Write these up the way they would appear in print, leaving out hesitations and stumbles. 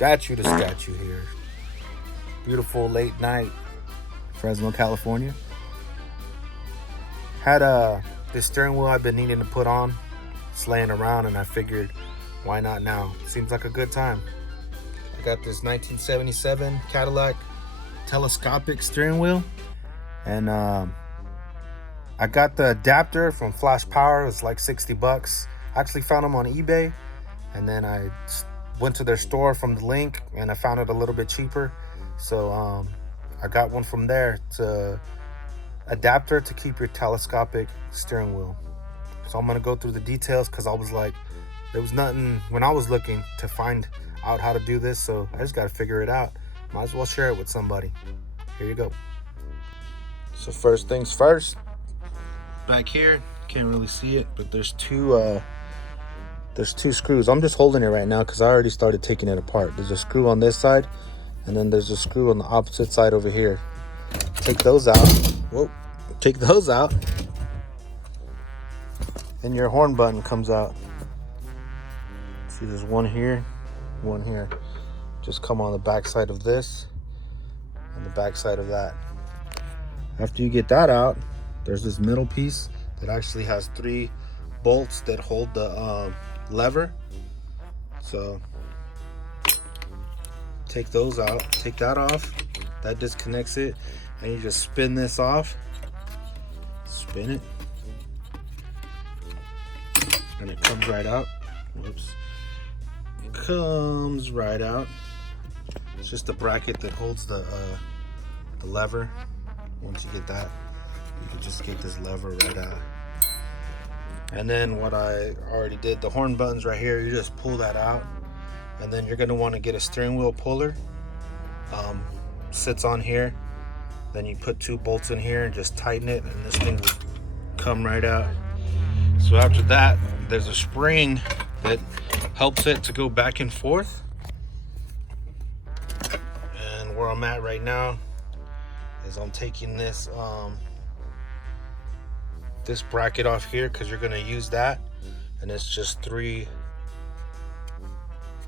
statue to statue here. Beautiful late night, Fresno, California. Had this steering wheel I've been needing to put on. It's laying around and I figured, why not now? Seems like a good time. I got this 1977 Cadillac Telescopic steering wheel, and I got the adapter from Flash Power. It's like 60 bucks. I actually found them on eBay, and then I went to their store from the link and I found it a little bit cheaper. So I got one from there. It's a adapter to keep your telescopic steering wheel. So I'm gonna go through the details because I was like, there was nothing when I was looking to find out how to do this, so I just got to figure it out. Might as well share it with somebody. Here you go. So first things first, back here, can't really see it, but there's two screws. I'm just holding it right now because I already started taking it apart. There's a screw on this side, and then there's a screw on the opposite side over here. Take those out. Whoa, take those out, and your horn button comes out. See, there's one here, one here. Just come on the back side of this and the back side of that. After you get that out, there's this middle piece that actually has 3 bolts that hold the lever. So take those out, take that off. That disconnects it, and you just spin this off. Spin it, and it comes right out. Whoops. Comes right out. It's just a bracket that holds the lever. Once you get that, you can just get this lever right out. And then what I already did, the horn buttons right here, you just pull that out, and then you're going to want to get a steering wheel puller. Sits on here. Then you put 2 bolts in here and just tighten it, and this thing will come right out. So after that, there's a spring that helps it to go back and forth. And where I'm at right now is I'm taking this this bracket off here because you're going to use that, and it's just 3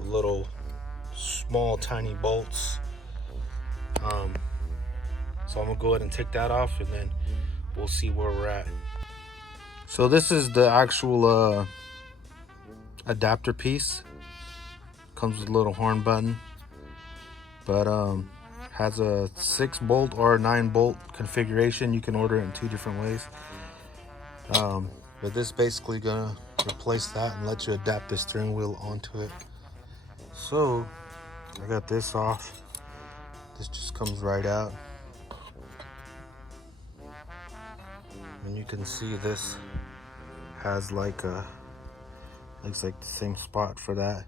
little small tiny bolts. So I'm gonna go ahead and take that off, and then we'll see where we're at. So this is the actual adapter piece. Comes with a little horn button, but has a 6 bolt or 9 bolt configuration. You can order it in 2 different ways, but this basically gonna replace that and let you adapt the steering wheel onto it. So I got this off. This just comes right out, and you can see this has like a, looks like the same spot for that.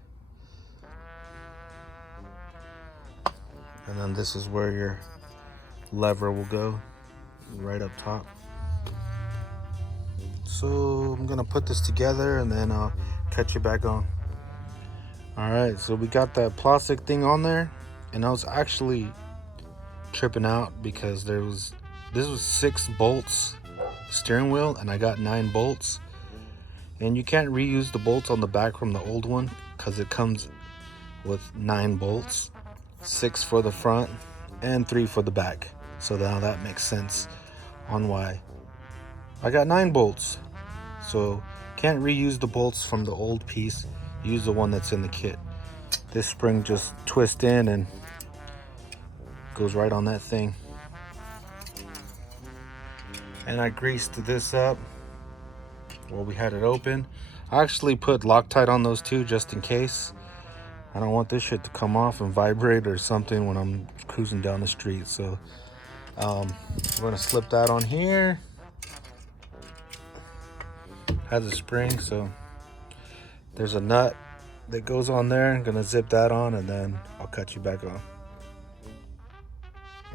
And then this is where your lever will go, right up top. So I'm gonna put this together and then I'll catch you back on. All right, so we got that plastic thing on there, and I was actually tripping out because this was 6 bolts steering wheel, and I got 9 bolts. And you can't reuse the bolts on the back from the old one because it comes with 9 bolts, 6 for the front and 3 for the back. So now that makes sense on why I got 9 bolts. So can't reuse the bolts from the old piece, use the one that's in the kit. This spring just twists in and goes right on that thing. And I greased this up while we had it open. I actually put Loctite on those too, just in case. I don't want this shit to come off and vibrate or something when I'm cruising down the street. So we're gonna slip that on here. Has a spring, so there's a nut that goes on there. I'm gonna zip that on, and then I'll cut you back on.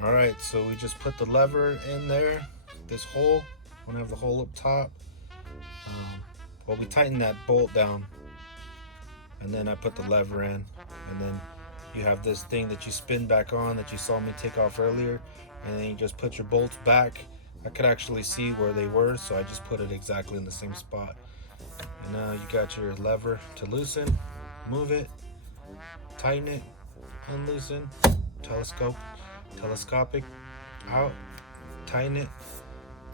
All right, so we just put the lever in there, this hole. I'm gonna have the hole up top. Well, we tightened that bolt down, and then I put the lever in, and then you have this thing that you spin back on that you saw me take off earlier, and then you just put your bolts back. I could actually see where they were, so I just put it exactly in the same spot. And now you got your lever to loosen, move it, tighten it, unloosen, telescopic out, tighten it,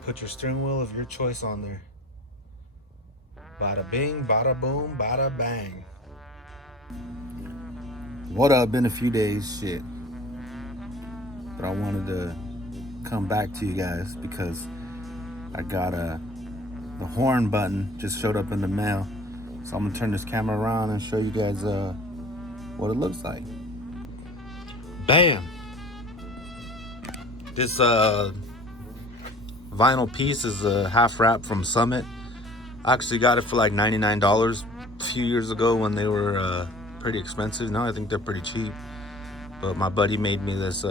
put your steering wheel of your choice on there. Bada bing, bada boom, bada bang. What up? Been a few days, shit. But I wanted to come back to you guys because I got the horn button just showed up in the mail. So I'm gonna turn this camera around and show you guys what it looks like. Bam! This vinyl piece is a half wrap from Summit. I actually got it for like $99 a few years ago when they were pretty expensive. Now I think they're pretty cheap. But my buddy made me this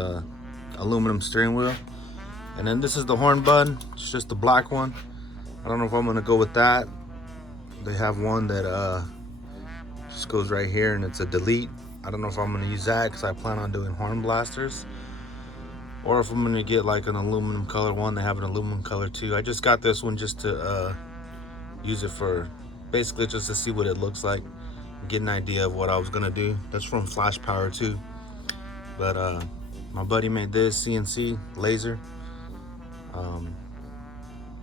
aluminum steering wheel. And then this is the horn button. It's just the black one. I don't know if I'm gonna go with that. They have one that just goes right here and it's a delete. I don't know if I'm gonna use that because I plan on doing horn blasters. Or if I'm gonna get like an aluminum color one. They have an aluminum color too. I just got this one just to use it for basically just to see what it looks like. Get an idea of what I was gonna do. That's from Flash Power too. But my buddy made this CNC laser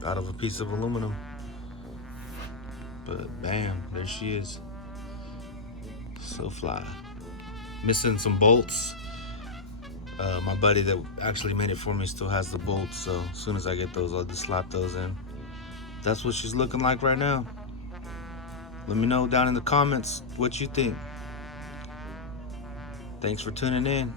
out of a piece of aluminum. But bam, there she is. So fly. Missing some bolts. My buddy that actually made it for me still has the bolts, so as soon as I get those, I'll just slap those in. That's what she's looking like right now. Let me know down in the comments what you think. Thanks for tuning in.